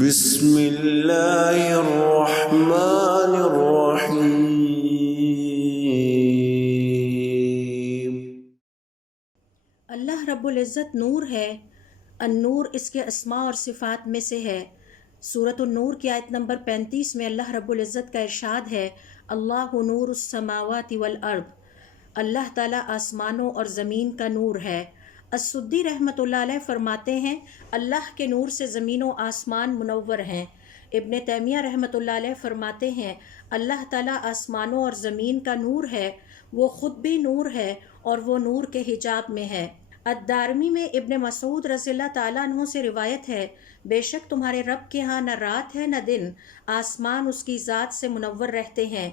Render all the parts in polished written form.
بسم اللہ الرحمن الرحیم۔ اللہ رب العزت نور ہے۔ النور اس کے اسماء اور صفات میں سے ہے۔ سورۃ النور کی آیت نمبر 35 میں اللہ رب العزت کا ارشاد ہے، اللہ نور السماوات والارض، اللہ تعالیٰ آسمانوں اور زمین کا نور ہے۔ السدی رحمۃ اللہ علیہ فرماتے ہیں، اللہ کے نور سے زمین و آسمان منور ہیں۔ ابن تیمیہ رحمۃ اللہ علیہ فرماتے ہیں، اللہ تعالیٰ آسمانوں اور زمین کا نور ہے، وہ خود بھی نور ہے اور وہ نور کے حجاب میں ہے۔ الدارمی میں ابن مسعود رضی اللہ تعالیٰ عنہ سے روایت ہے، بے شک تمہارے رب کے ہاں نہ رات ہے نہ دن، آسمان اس کی ذات سے منور رہتے ہیں۔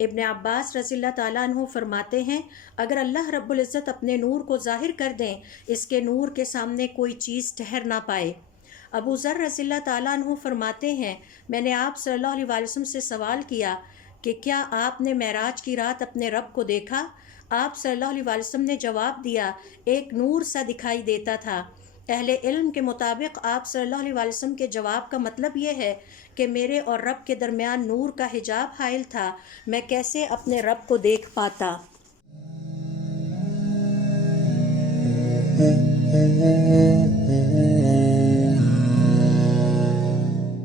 ابن عباس رضی اللہ تعالیٰ عنہ فرماتے ہیں، اگر اللہ رب العزت اپنے نور کو ظاہر کر دیں، اس کے نور کے سامنے کوئی چیز ٹھہر نہ پائے۔ ابو ذر رضی اللہ تعالیٰ عنہ فرماتے ہیں، میں نے آپ صلی اللہ علیہ وسلم سے سوال کیا کہ کیا آپ نے معراج کی رات اپنے رب کو دیکھا؟ آپ صلی اللہ علیہ وسلم نے جواب دیا، ایک نور سا دکھائی دیتا تھا۔ اہل علم کے مطابق آپ صلی اللہ علیہ وسلم کے جواب کا مطلب یہ ہے کہ میرے اور رب کے درمیان نور کا حجاب حائل تھا، میں کیسے اپنے رب کو دیکھ پاتا۔